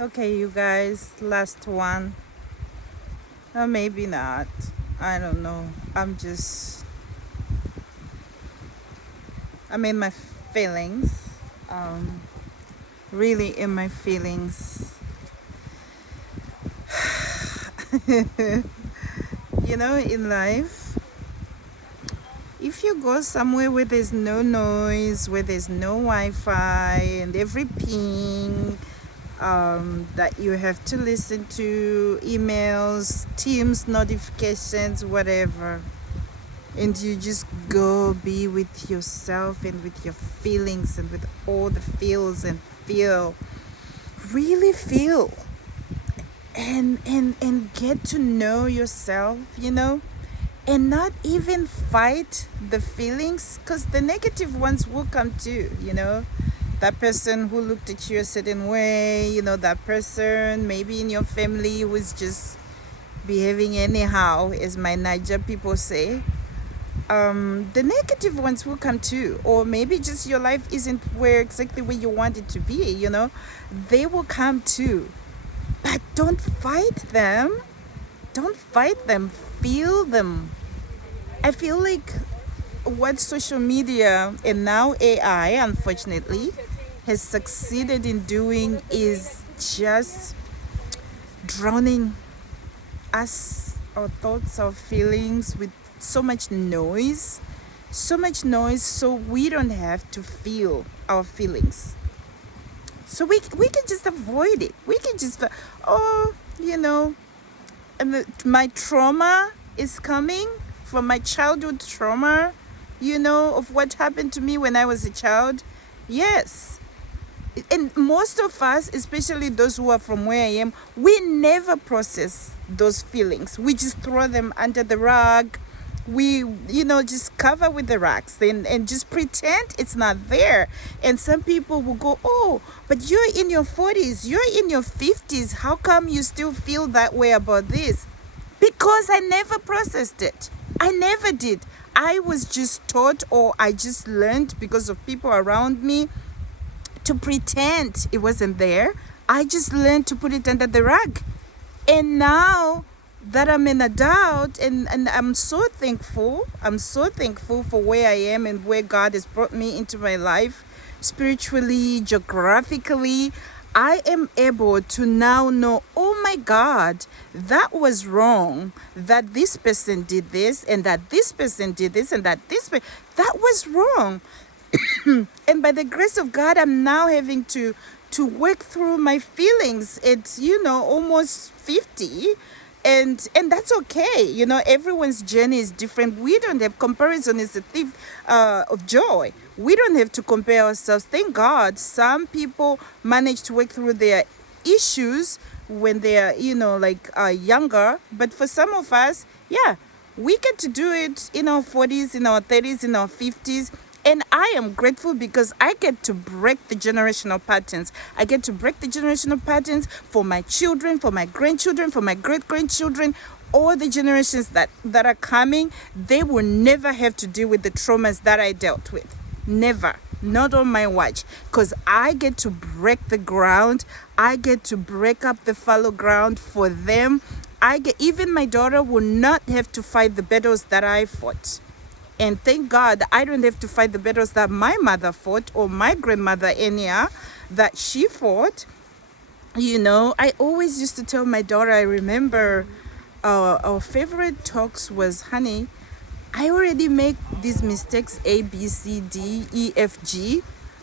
Okay, you guys, last one. Or maybe not. I don't know. I'm in my feelings. Um, really in my feelings. In life, if you go somewhere where there's no noise, where there's no Wi Fi, and every ping, that you have to listen to emails, Teams notifications, whatever. And you just go be with yourself and with your feelings and with all the feels and feel. Really feel and get to know yourself, and not even fight the feelings because the negative ones will come too. That person who looked at you a certain way, that person maybe in your family who's just behaving anyhow, as my Niger people say. The negative ones will come too, or maybe just your life isn't exactly where you want it to be. They will come too, but don't fight them. Feel them. I feel like what social media and now AI, unfortunately, has succeeded in doing is just drowning us, our thoughts, our feelings, with so much noise, so we don't have to feel our feelings. So we can just avoid it. We can just, oh, and my trauma is coming from my childhood trauma, of what happened to me when I was a child. Yes. And most of us, especially those who are from where I am, we never process those feelings. We just throw them under the rug. We, just cover with the rags and just pretend it's not there. And some people will go, oh, but you're in your 40s, you're in your 50s. How come you still feel that way about this? Because I never processed it. I never did. I was just taught, or I just learned because of people around me, to pretend it wasn't there. I just learned to put it under the rug. And now that I'm an adult, and I'm so thankful. I'm so thankful for where I am and where God has brought me into my life, spiritually, geographically. I am able to now know, oh my God, that was wrong, that this person did this, and that this person did this, and that that was wrong. And by the grace of God, I'm now having to work through my feelings. It's almost 50, and that's okay. Everyone's journey is different. We don't have comparison is a thief of joy. We don't have to compare ourselves. Thank God some people manage to work through their issues when they are younger, but for some of us, yeah, we get to do it in our 40s, in our 30s, in our 50s. And I am grateful because I get to break the generational patterns. I get to break the generational patterns for my children, for my grandchildren, for my great-grandchildren. All the generations that are coming, they will never have to deal with the traumas that I dealt with. Never. Not on my watch. Because I get to break the ground. I get to break up the fallow ground for them. Even my daughter will not have to fight the battles that I fought. And thank God I don't have to fight the battles that my mother fought, or my grandmother Enya, that she fought. I always used to tell my daughter, I remember our favorite talks was, honey, I already make these mistakes, A, B, C, D, E, F, G.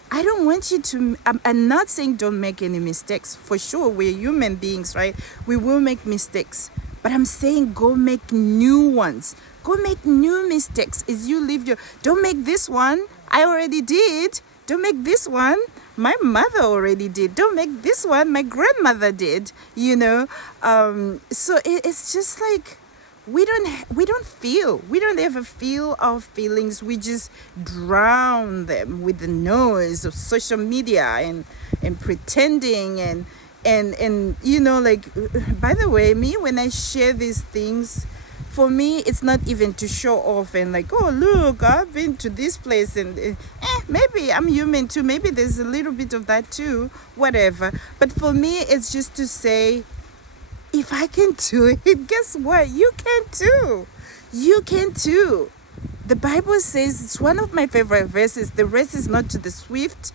I don't want you to, I'm not saying don't make any mistakes. For sure, we're human beings, right? We will make mistakes. But I'm saying go make new ones. Go make new mistakes as you live don't make this one. I already did. Don't make this one. My mother already did. Don't make this one. My grandmother did. So it's just like we don't ever feel our feelings. We just drown them with the noise of social media and pretending and by the way, me, when I share these things for me, it's not even to show off and like, oh, look, I've been to this place, and maybe I'm human too. Maybe there's a little bit of that too, whatever. But for me, it's just to say, if I can do it, guess what? You can too. You can too. The Bible says, it's one of my favorite verses, the race is not to the swift,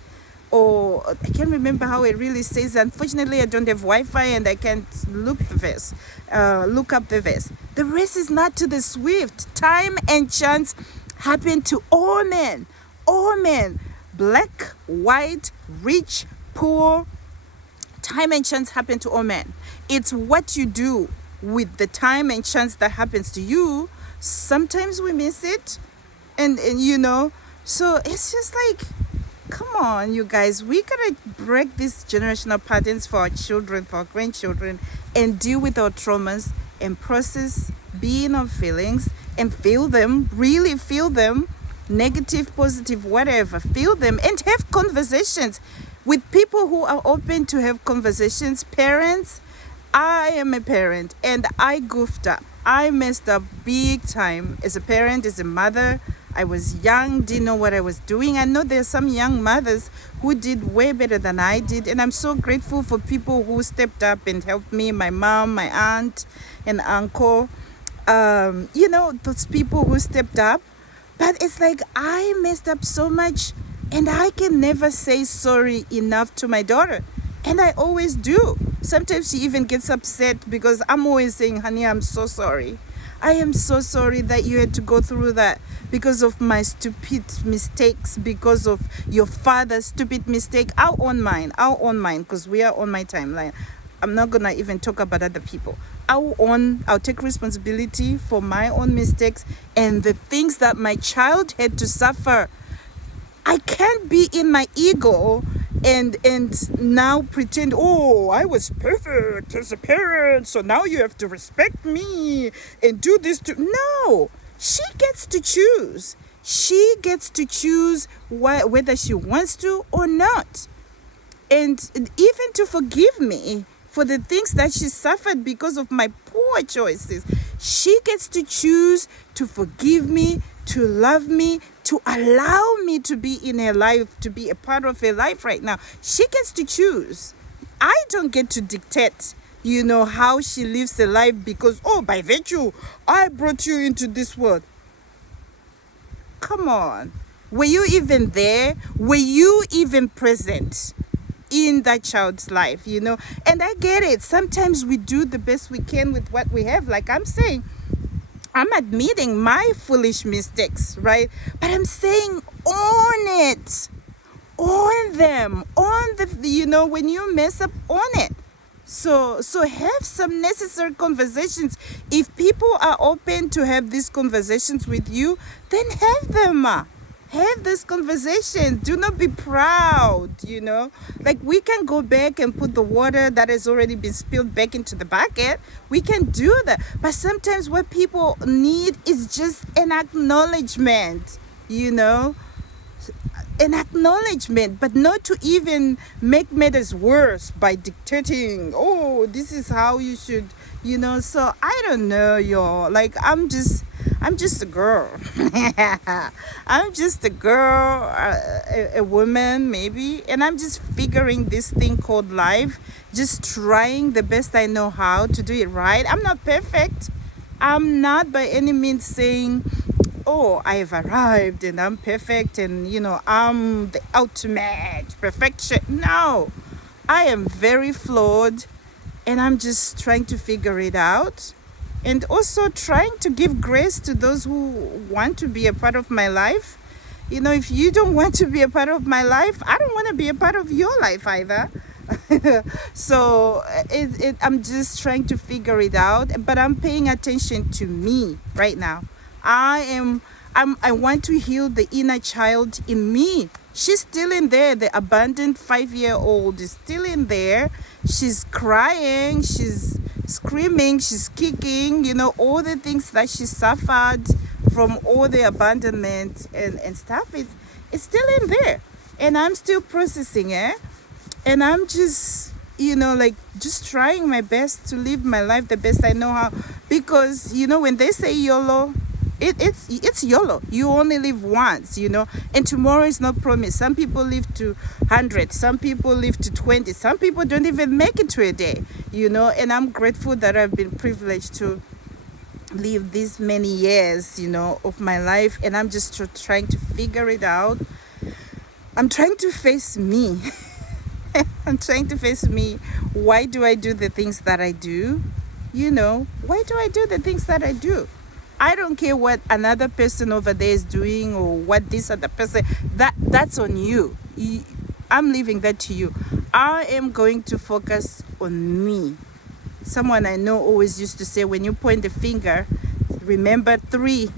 or I can't remember how it really says. Unfortunately, I don't have Wi-Fi and I can't look up the verse. The race is not to the swift. Time and chance happen to all men. All men. Black, white, rich, poor. Time and chance happen to all men. It's what you do with the time and chance that happens to you. Sometimes we miss it, and so it's just like, come on, you guys, we gotta break these generational patterns for our children, for our grandchildren, and deal with our traumas and process being our feelings and feel them, really feel them, negative, positive, whatever, feel them, and have conversations with people who are open to have conversations. Parents, I am a parent and I goofed up. I messed up big time as a parent, as a mother. I was young, didn't know what I was doing. I know there are some young mothers who did way better than I did. And I'm so grateful for people who stepped up and helped me, my mom, my aunt, and uncle. Those people who stepped up. But it's like I messed up so much and I can never say sorry enough to my daughter. And I always do. Sometimes she even gets upset because I'm always saying, honey, I'm so sorry. I am so sorry that you had to go through that because of my stupid mistakes, because of your father's stupid mistake. I'll own mine because we are on my timeline. I'm not going to even talk about other people. I'll take responsibility for my own mistakes and the things that my child had to suffer. I can't be in my ego and now pretend, oh, I was perfect as a parent, so now you have to respect me and do this to... No, she gets to choose. She gets to choose whether she wants to or not. And even to forgive me for the things that she suffered because of my poor choices. She gets to choose to forgive me, to love me, to allow me to be in her life, to be a part of her life right now. She gets to choose. I don't get to dictate, how she lives her life because, oh, by virtue, I brought you into this world. Come on. Were you even there? Were you even present in that child's life, And I get it. Sometimes we do the best we can with what we have. Like I'm saying, I'm admitting my foolish mistakes, right? But I'm saying own it. Own them. Own when you mess up, own it. So have some necessary conversations. If people are open to have these conversations with you, then have them. Have this conversation. Do not be proud, Like we can go back and put the water that has already been spilled back into the bucket. We can do that. But sometimes what people need is just an acknowledgement, An acknowledgement, but not to even make matters worse by dictating, oh, this is how you should, So I don't know, y'all. Like I'm just a girl. I'm just a girl, a woman maybe, and I'm just figuring this thing called life, just trying the best I know how to do it right. I'm not perfect. I'm not by any means saying, oh, I've arrived and I'm perfect and, I'm the ultimate perfection. No, I am very flawed and I'm just trying to figure it out. And also trying to give grace to those who want to be a part of my life. If you don't want to be a part of my life, I don't want to be a part of your life either. So I'm just trying to figure it out. But I'm paying attention to me right now. I want to heal the inner child in me. She's still in there. The abandoned 5-year-old is still in there. She's crying. She's screaming. She's kicking. All the things that she suffered from all the abandonment and stuff. It's still in there. And I'm still processing it. And I'm just, like just trying my best to live my life the best I know how. Because, when they say YOLO, it's YOLO. You only live once, and tomorrow is not promised. Some people live to 100, some people live to 20, some people don't even make it to a day, and I'm grateful that I've been privileged to live these many years, of my life, and I'm just trying to figure it out. I'm trying to face me. I'm trying to face me. Why do I do the things that I do? Why do I do the things that I do? I don't care what another person over there is doing or what this other person. That's on you. I'm leaving that to you. I am going to focus on me. Someone I know always used to say, when you point the finger, remember three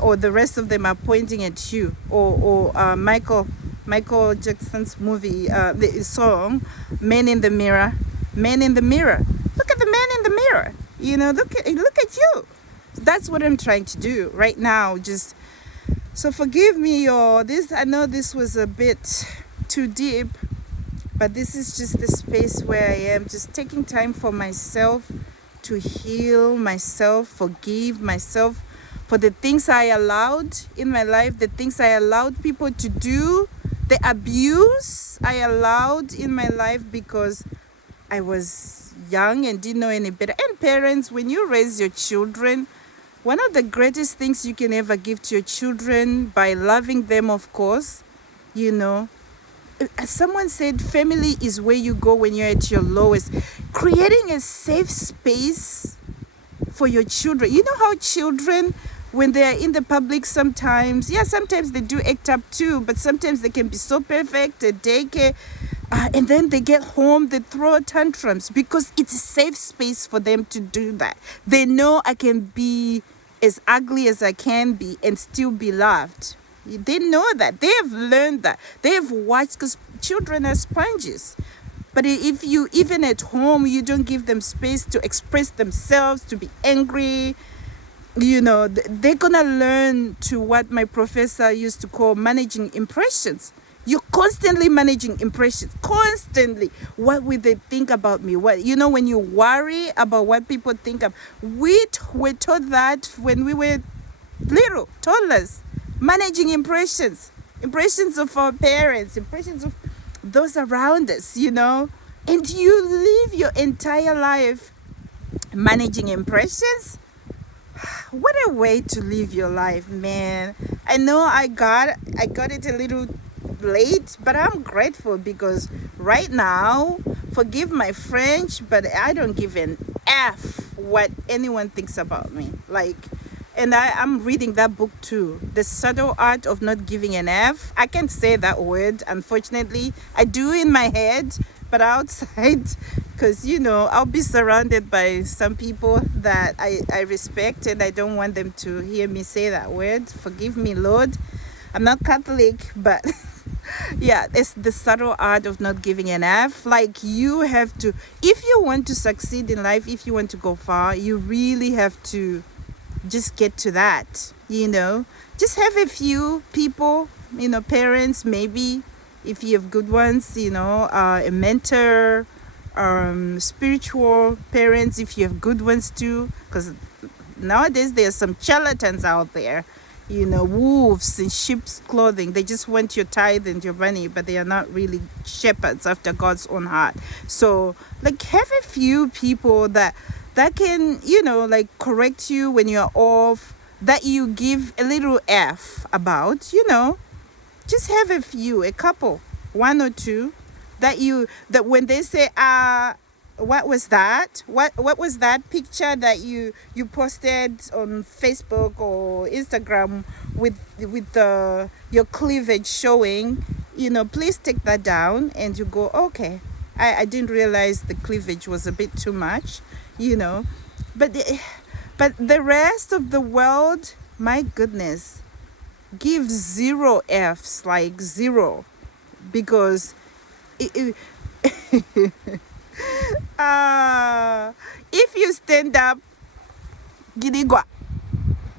or the rest of them are pointing at you. Or Michael Jackson's movie, the song, "Men in the Mirror." Men in the mirror. Look at the man in the mirror. Look at you. That's what I'm trying to do right now. So forgive me, y'all. I know this was a bit too deep, but this is just the space where I am, just taking time for myself, to heal myself, forgive myself for the things I allowed in my life, the things I allowed people to do, the abuse I allowed in my life because I was young and didn't know any better. And parents, when you raise your children, one of the greatest things you can ever give to your children, by loving them, of course, as someone said, family is where you go when you're at your lowest. Creating a safe space for your children. You know how children, when they're in the public, sometimes they do act up too, but sometimes they can be so perfect at daycare. And then they get home, they throw tantrums because it's a safe space for them to do that. They know I can be as ugly as I can be and still be loved. They know that. They have learned that. They have watched, because children are sponges. But if you, even at home, you don't give them space to express themselves, to be angry, they're going to learn to what my professor used to call managing impressions. You're constantly managing impressions, constantly. What will they think about me? When you worry about what people think of, we were taught that when we were little, toddlers, managing impressions of our parents, impressions of those around us, and you live your entire life managing impressions. What a way to live your life, man. I know I got it a little late, but I'm grateful because right now, forgive my French, but I don't give an F what anyone thinks about me. And I'm reading that book too, The Subtle Art of Not Giving an F. I can't say that word, unfortunately. I do in my head, but outside, because I'll be surrounded by some people that I respect, and I don't want them to hear me say that word. Forgive me, Lord. I'm not Catholic, but yeah, it's the subtle art of not giving an F. You have to, if you want to succeed in life, if you want to go far, you really have to just get to that, just have a few people, parents, maybe if you have good ones, a mentor, spiritual parents, if you have good ones too, because nowadays there's some charlatans out there, wolves in sheep's clothing. They just want your tithe and your money, but they are not really shepherds after God's own heart. So have a few people that can, correct you when you're off, that you give a little F about, just have a couple, one or two, that when they say, what was that? What was that picture that you posted on Facebook or Instagram with your cleavage showing? Please take that down, and you go, okay, I didn't realize the cleavage was a bit too much, But the rest of the world, my goodness, give 0 Fs, zero, because if you stand up, gidigwa,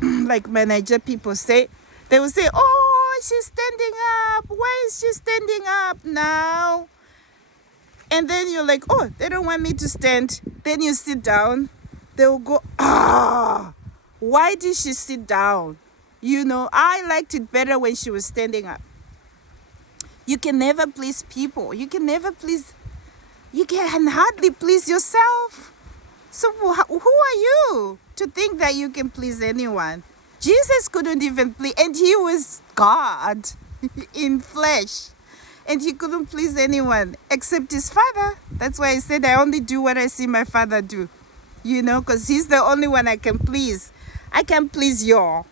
like my Niger people say, they will say, oh, she's standing up. Why is she standing up now? And then you're like, oh, they don't want me to stand. Then you sit down. They'll go, ah, why did she sit down? You know, I liked it better when she was standing up. You can never please people. You can hardly please yourself. So who are you to think that you can please anyone? Jesus couldn't even please, and he was God in flesh. And he couldn't please anyone except his father. That's why I said I only do what I see my father do. You know, because he's the only one I can please. I can't please y'all.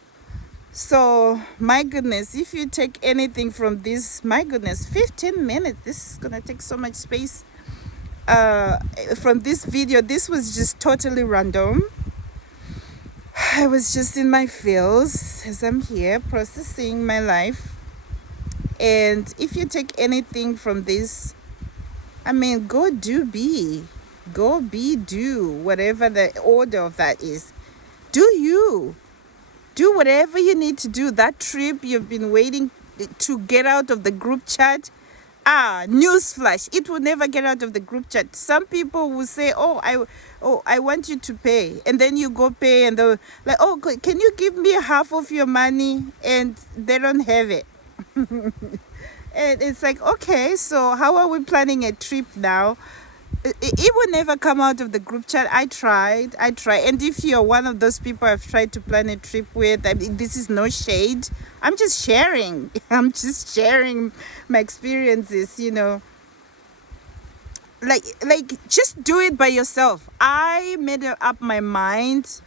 So, my goodness, if you take anything from this, my goodness, 15 minutes. This is going to take so much space. From this video, this was just totally random. I was just in my feels as I'm here processing my life. And if you take anything from this, I mean, go do, be. Go be, do, whatever the order of that is. Do you. Do whatever you need to do. That trip you've been waiting to get out of the group chat. Newsflash, it will never get out of the group chat. Some people will say, I want you to pay. And then you go pay and they're like, oh, can you give me half of your money? And they don't have it. And it's like, okay, so how are we planning a trip now? It will never come out of the group chat. I tried. And if you're one of those people I've tried to plan a trip with, I mean, this is no shade. I'm just sharing. I'm just sharing my experiences, you know. Like, just do it by yourself. I made up my mind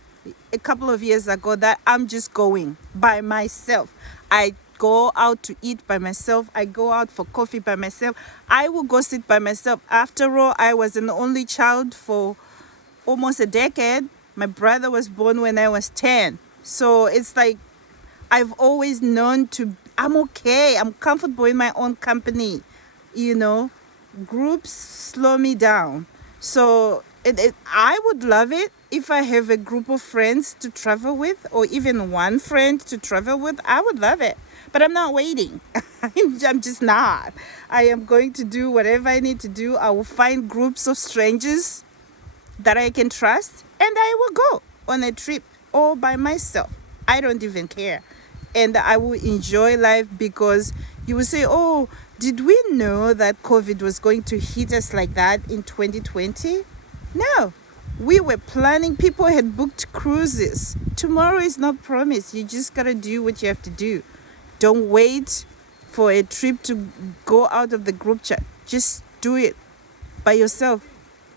a couple of years ago that I'm just going by myself. I go out to eat by myself. I go out for coffee by myself. I will go sit by myself. After all, I was an only child for almost a decade. My brother was born when I was 10. So it's like I've always known I'm okay. I'm comfortable in my own company. You know, groups slow me down. So I would love it if I have a group of friends to travel with, or even one friend to travel with. I would love it. But I'm not waiting. I'm just not. I am going to do whatever I need to do. I will find groups of strangers that I can trust, and I will go on a trip all by myself. I don't even care. And I will enjoy life, because you will say, oh, did we know that COVID was going to hit us like that in 2020? No. We were planning. People had booked cruises. Tomorrow is not promised. You just got to do what you have to do. Don't wait for a trip to go out of the group chat. Just do it by yourself.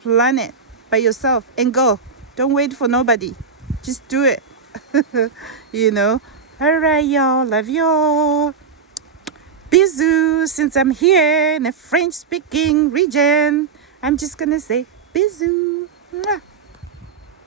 Plan it by yourself and go. Don't wait for nobody. Just do it. You know. All right, y'all. Love y'all. Bisous. Since I'm here in a French-speaking region, I'm just going to say bisous.